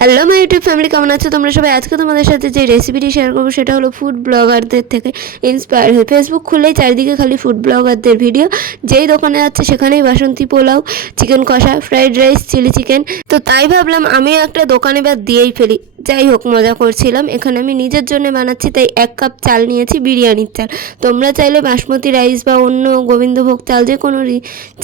Hello my YouTube family কেমন আছো? তোমরা সবাই আজকে তোমাদের সাথে যে রেসিপিটি শেয়ার করব, সেটা হলো ফুড ব্লগারদের থেকে ইন্সপায়ার হয়ে ফেসবুক খুললেই চারিদিকে খালি ফুড ব্লগারদের ভিডিও যেই দোকানে আছে সেখানেই basanti pulao chicken kosha fried rice chilli chicken তো তাই ভাবলাম আমি একটা দোকানে বা দিয়েই ফেলি। যাই হোক, মজা করছিলাম। এখানে আমি নিজের জন্য বানাচ্ছি, তাই এক কাপ চাল নিয়েছি, বিরিয়ানির চাল। তোমরা চাইলে বাসমতি রাইস বা অন্য গোবিন্দভোগ চাল, যে কোনো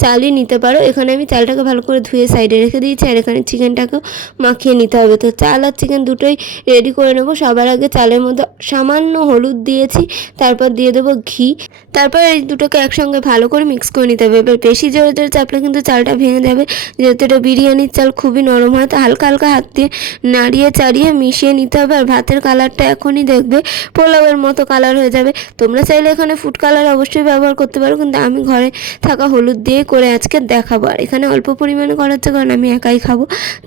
চালই নিতে পারো। এখানে আমি চালটাকে ভালো করে ধুয়ে সাইডে রেখে দিয়েছি, আর এখানে চিকেনটাকেও মাখিয়ে নিতে হবে। তো চাল আর চিকেন দুটোই রেডি করে নেব। সবার আগে চালের মধ্যে সামান্য হলুদ দিয়েছি, তারপর দিয়ে দেবো ঘি। তারপর এই দুটোকে একসঙ্গে ভালো করে মিক্স করে নিতে হবে। এবার বেশি জোরে জোরে চাপলে কিন্তু চালটা ভেঙে যাবে। যেহেতু এটা বিরিয়ানির চাল, খুবই নরম হয়, তো হালকা হালকা হাত দিয়ে নাড়িয়ে চাড়িয়ে মিশিয়ে নিতে হবে আর ভাতের কালারটা এখনই দেখবে। পোলাওয়ের মতো কালার হয়ে যাবে। তোমরা চাইলে এখানে ফুড কালার অবশ্যই ব্যবহার করতে পারো, কিন্তু আমি ঘরে থাকা হলুদ দিয়ে করে আজকে দেখাবো। আর এখানে অল্প পরিমাণে করা হচ্ছে কারণ আমি একাই খাব।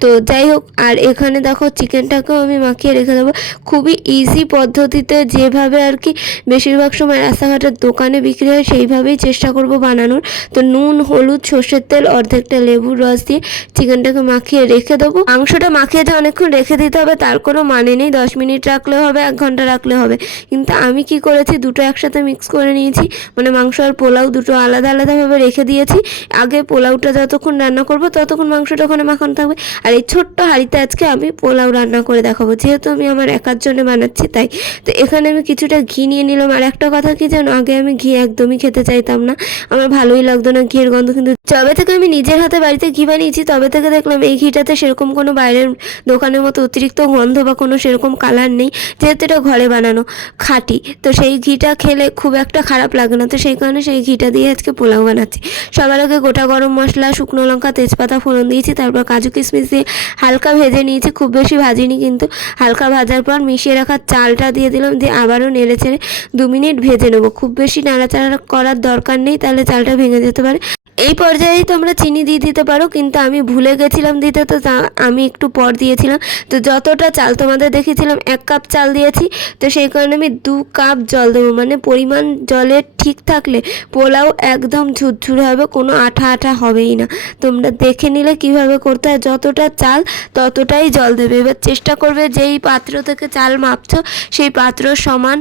তো যাই হোক, আর এখানে দেখো চিকেনটাকেও আমি মাখিয়ে রেখে দেবো। খুবই ইজি পদ্ধতিতে যেভাবে আর কি বেশিরভাগ সময় রাস্তাঘাটের দোকানে বিক্রি হয়, সেইভাবেই চেষ্টা করব বানানোর। তো নুন, হলুদ, সর্ষের তেল, অর্ধেকটা লেবুর রস দিয়ে চিকেনটাকে মাখিয়ে রেখে দেবো। মাংসটা মাখিয়ে অনেকক্ষণ রেখে দিতে হবে তার কোনো মানে নেই। দশ মিনিট রাখলে হবে, এক ঘণ্টা রাখলে হবে। কিন্তু আমি কি করেছি? দুটো একসাথে মিক্স করে নিয়েছি। মানে মাংস আর পোলাও দুটো আলাদা আলাদাভাবে রেখে দিয়েছি। আগে পোলাওটা যতক্ষণ রান্না করব, ততক্ষণ মাংসটা ওখানে মাখানো থাকবে। আর এই ছোট্ট হাঁড়িতে আজকে আমি পোলাও রান্না করে দেখাবো। যেহেতু আমি আমার একার জন্য বানাচ্ছি, তাই। তো এখানে আমি কিছুটা ঘি নিয়ে নিলাম। আর একটা কথা কি জানো? আগে আমি ঘি একদমই খেতে চাইতাম না। আমার ভালোই লাগতো না ঘিয়ের গন্ধ। কিন্তু যবে থেকে আমি নিজের হাতে বাড়িতে ঘি বানিয়েছি, তবে থেকে দেখলাম এই ঘিটাতে সেরকম কোনো বাইরের দোকানের মতো অতিরিক্ত গন্ধ বা কোনো সেরকম কালার নেই, যেহেতু এটা ঘরে বানানো খাঁটি। তো সেই ঘিটা খেলে খুব একটা খারাপ লাগে না। তো সেই কারণে সেই ঘিটা দিয়ে আজকে পোলাও বানাচ্ছি। সবার আগে গোটা গরম মশলা, শুকনো লঙ্কা, তেজপাতা, ফোড়ন দিয়েছি, তারপর কাজু কিশমিশ দিয়ে হালকা ভেজে নিয়েছি। খুব বেশি ভাজিনি কিন্তু, হালকা ভাজার পর মিশিয়ে রাখা চালটা দিয়ে দিলাম, দিয়ে আবারও নেড়ে চেড়ে দু মিনিট ভেজে নেব। খুব বেশি নাড়াচাড়া করার দরকার নেই, তাহলে চালটা ভেঙে যেতে পারে। এই পর্যায়েই তোমরা চিনি দিয়ে দিতে পারো, কিন্তু আমি ভুলে গেছিলাম দিতে, তো তা আমি একটু পর দিয়েছিলাম। তো যতটা চাল তোমাদের দেখেছিলাম এক কাপ চাল দিয়েছি, তো সেই কারণে আমি দু কাপ জল দেবো। মানে পরিমাণ জলের ঠিক থাকলে পোলাও একদম ঝুরঝুরে হবে, কোনো আঠা আঠা হবেই না। তোমরা দেখে নিলে কীভাবে করতে হয়, যতটা চাল ততটাই জল দেবে। এবার চেষ্টা করবে যেই পাত্র থেকে চাল মাপছো, সেই পাত্র সমান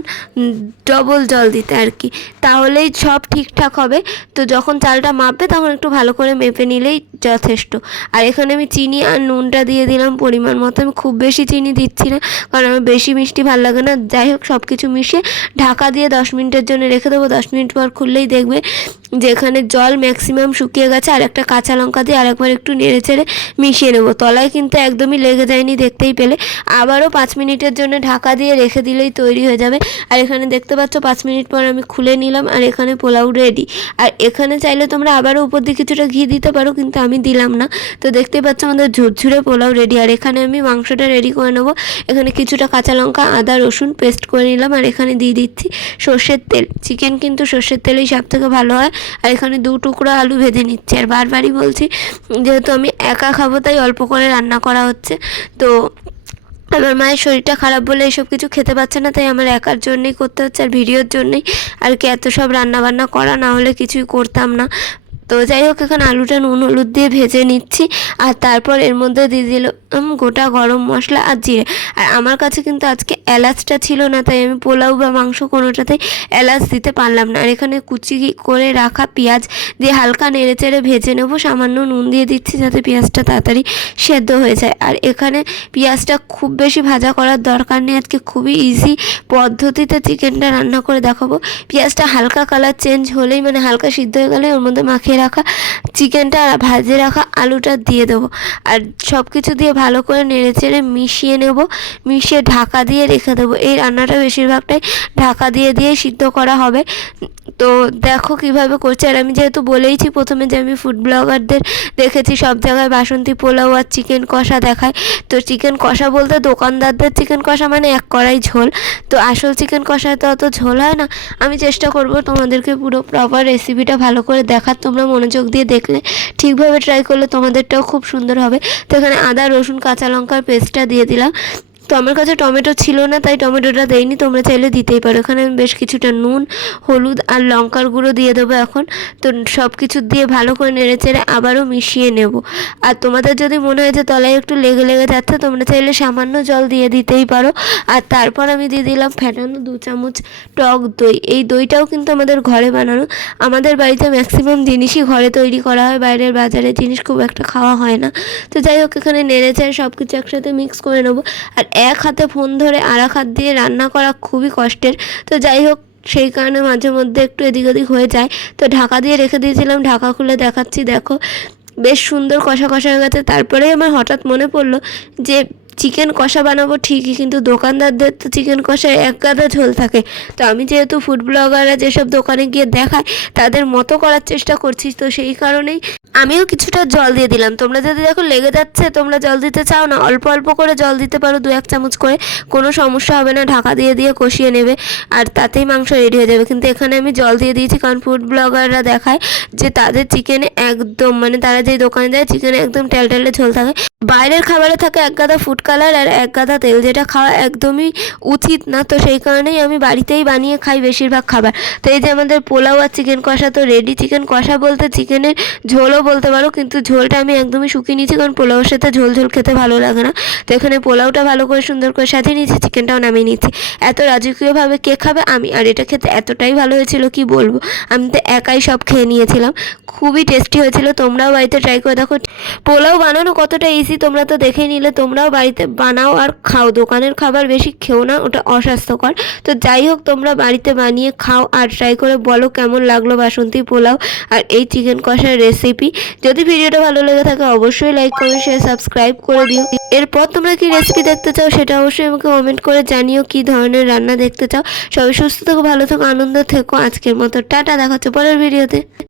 ডবল জল দিতে আর কি। তাহলেই সব ঠিকঠাক হবে। তো যখন চালটা মাপবে তখন একটু ভালো করে মেপে নিলেই যথেষ্ট। আর এখানে আমি চিনি আর নুনটা দিয়ে দিলাম পরিমাণ মতো। আমি খুব বেশি চিনি দিচ্ছি না, কারণ আমার বেশি মিষ্টি ভালো লাগে না। যাই হোক সব কিছু মিশিয়ে ঢাকা দিয়ে দশ মিনিটের জন্য রেখে দেবো। দশ মিনিট পর খুললেই দেখবে যে এখানে জল ম্যাক্সিমাম শুকিয়ে গেছে, আর একটা কাঁচা লঙ্কা দিয়ে আরেকবার একটু নেড়ে চেড়ে মিশিয়ে নেব। তলায় কিন্তু একদমই লেগে যায়নি দেখতেই পেলে। আবারও পাঁচ মিনিটের জন্য ঢাকা দিয়ে রেখে দিলেই তৈরি হয়ে যাবে। আর এখানে দেখতে পাচ্ছ, পাঁচ মিনিট পর আমি খুলে নিলাম, আর এখানে পোলাও রেডি আর এখানে চাইলে তোমরা আবারও উপর দিয়ে কিছুটা ঘি দিতে পারো, কিন্তু আমি দিলাম না। তো দেখতে পাচ্ছ, আমাদের ঝুরঝুরে পোলাও রেডি আর এখানে আমি মাংসটা রেডি করে নেব। এখানে কিছুটা কাঁচা লঙ্কা, আদা, রসুন পেস্ট করে নিলাম। আর এখানে দিয়ে দিচ্ছি সর্ষের তেল। চিকেন কিন্তু সর্ষের তেলেই সব থেকে ভালো হয়। আর এখানে দু টুকরো আলু ভেজে নিচ্ছি। আর বারবারই বলছি, যেহেতু আমি একা খাব, তাই অল্প করে রান্না করা হচ্ছে। তো আমার মায়ের শরীরটা খারাপ বলে এসব কিছু খেতে পাচ্ছে না, তাই আমার একার জন্যই করতে হচ্ছে আর ভিডিওর জন্যই। আর কি এত সব রান্নাবান্না করা, না হলে কিছুই করতাম না। তো যাই হোক, এখানে আলুটা নুন, হলুদ দিয়ে ভেজে নিচ্ছি। আর তারপর এর মধ্যে দিয়ে দিলাম গোটা গরম মশলা আর জিরে। আর আমার কাছে কিন্তু আজকে এলাচটা ছিল না, তাই আমি পোলাও বা মাংস কোনোটাতেই এলাচ দিতে পারলাম না। আর এখানে কুচি করে রাখা পেঁয়াজ দিয়ে হালকা নেড়ে চেড়ে ভেজে নেব। সামান্য নুন দিয়ে দিচ্ছি যাতে পেঁয়াজটা তাড়াতাড়ি সেদ্ধ হয়ে যায়। আর এখানে পেঁয়াজটা খুব বেশি ভাজা করার দরকার নেই। আজকে খুবই ইজি পদ্ধতিতে চিকেনটা রান্না করে দেখাবো। পেঁয়াজটা হালকা কালার চেঞ্জ হলেই মানে হালকা সিদ্ধ হয়ে গেলে ওর মধ্যে মাখিয়ে রাখা চিকেনটা ভাজে রাখা আলুটা দিয়ে দেবো। আর সব কিছু দিয়ে ভালো করে নেড়ে চেড়ে মিশিয়ে নেব। মিশিয়ে ঢাকা দিয়ে রেখে দেবো। এই রান্নাটা বেশিরভাগটাই ঢাকা দিয়ে দিয়ে সিদ্ধ করা হবে। তো দেখো কীভাবে করছে। আর আমি যেহেতু বলেইছি প্রথমে যে আমি ফুড ব্লগারদের দেখেছি, সব জায়গায় বাসন্তী পোলাও আর চিকেন কষা দেখায়। তো চিকেন কষা বলতে দোকানদারদের চিকেন কষা মানে এক কড়াই ঝোল। তো আসল চিকেন কষায় তো অত ঝোল হয় না। আমি চেষ্টা করব তোমাদেরকে পুরো প্রপার রেসিপিটা ভালো করে দেখার। তোমরা মনোযোগ দিয়ে দেখলে ঠিকভাবে ট্রাই করলে তোমাদেরটাও খুব সুন্দর হবে। তো এখানে আদা, রসুন, কাঁচা লঙ্কার পেস্টটা দিয়ে দিলাম। তো আমার কাছে টমেটো ছিল না, তাই টমেটোটা দেয়নি তোমরা চাইলে দিতেই পারো। এখানে আমি বেশ কিছুটা নুন, হলুদ আর লঙ্কার গুঁড়ো দিয়ে দেবো এখন। তো সব কিছু দিয়ে ভালো করে নেড়ে চেড়ে আবারও মিশিয়ে নেব। আর তোমাদের যদি মনে হয় যে তলায় একটু লেগে লেগে যাচ্ছে, তোমরা চাইলে সামান্য জল দিয়ে দিতেই পারো। আর তারপর আমি দিয়ে দিলাম ফ্যাটানো দু চামচ টক দই। এই দইটাও কিন্তু আমাদের ঘরে বানানো। আমাদের বাড়িতে ম্যাক্সিমাম জিনিসই ঘরে তৈরি করা হয়, বাইরের বাজারের জিনিস খুব একটা খাওয়া হয় না। তো যাই হোক, এখানে নেড়ে চেড়ে সব কিছু একসাথে মিক্স করে নেব। আর এক হাতে ফোন ধরে আর এক হাত দিয়ে রান্না করা খুবই কষ্টের। তো যাই হোক, সেই কারণে মাঝে মধ্যে একটু এদিক ওদিক হয়ে যায়। তো ঢাকা দিয়ে রেখে দিয়েছিলাম, ঢাকা খুলে দেখাচ্ছি, দেখো। বেশ সুন্দর কষা কষা হয়ে গেছে। তারপরেই আমার হঠাৎ মনে পড়ল যে চিকেন কষা বানাবো ঠিকই, কিন্তু দোকানদারদের তো চিকেন কষায় এক গাদা ঝোল থাকে। তো আমি যেহেতু ফুড ব্লগাররা যেসব দোকানে গিয়ে দেখায় তাদের মতো করার চেষ্টা করছি, তো সেই কারণেই আমিও কিছুটা জল দিয়ে দিলাম। তোমরা যদি দেখো লেগে যাচ্ছে, তোমরা জল দিতে চাও না, অল্প অল্প করে জল দিতে পারো দু এক চামচ করে, কোনো সমস্যা হবে না, ঢাকা দিয়ে দিয়ে কষিয়ে নেবে, আর তাতেই মাংস রেডি হয়ে যাবে। কিন্তু এখানে আমি জল দিয়ে দিয়েছি, কারণ ফুড ব্লগাররা দেখায় যে তাদের চিকেনে একদম মানে তারা যে দোকানে যায় চিকেনে একদম টেলটেলে ঝোল থাকে বাইরের খাবারে থাকে এক গাদা ফুড কালার আর এক গাদা তেল, যেটা খাওয়া একদমই উচিত না। তো সেই কারণেই আমি বাড়িতেই বানিয়ে খাই বেশিরভাগ খাবার। তো এই যে আমাদের পোলাও আর চিকেন কষা, তো রেডি চিকেন কষা বলতে চিকেনের ঝোলও বলতে পারো, কিন্তু ঝোলটা আমি একদমই শুকিয়ে নিয়েছি কারণ পোলাওর সাথে ঝোল ঝোল খেতে ভালো লাগে না। তো এখানে পোলাওটা ভালো করে সুন্দর করে সাজিয়ে নিয়েছি চিকেনটাও নামিয়ে নিচ্ছি এত রাজকীয়ভাবে কে খাবে আমি, আর এটা খেতে এতটাই ভালো হয়েছিল কি বলব? আমি তো একাই সব খেয়ে নিয়েছিলাম। খুবই টেস্টি হয়েছিল, তোমরাও বাড়িতে ট্রাই করে দেখো। পোলাও বানানো কতটা ইজি তোমরা তো দেখে নিলে, তোমরাও বাড়িতে বানাও আর খাও। দোকানের খাবার বেশি খেও না, ওটা অস্বাস্থ্যকর। তো যাই হোক, তোমরা বাড়িতে বানিয়ে খাও আর ট্রাই করে বলো কেমন লাগল বাসন্তী পোলাও আর এই চিকেন কষার রেসিপি যদি ভিডিওটা ভালো লেগে থাকে, অবশ্যই লাইক কমেন্ট শেয়ার সাবস্ক্রাইব করে দিও। এরপর তোমরা কি রেসিপি দেখতে চাও, সেটা অবশ্যই আমাকে কমেন্ট করে জানিও কি ধরনের রান্না দেখতে চাও। সবাই সুস্থ থেকো, ভালো থেকো, আনন্দ থেকো। আজকের মতো টাটা দেখাচ্ছে পরের ভিডিওতে।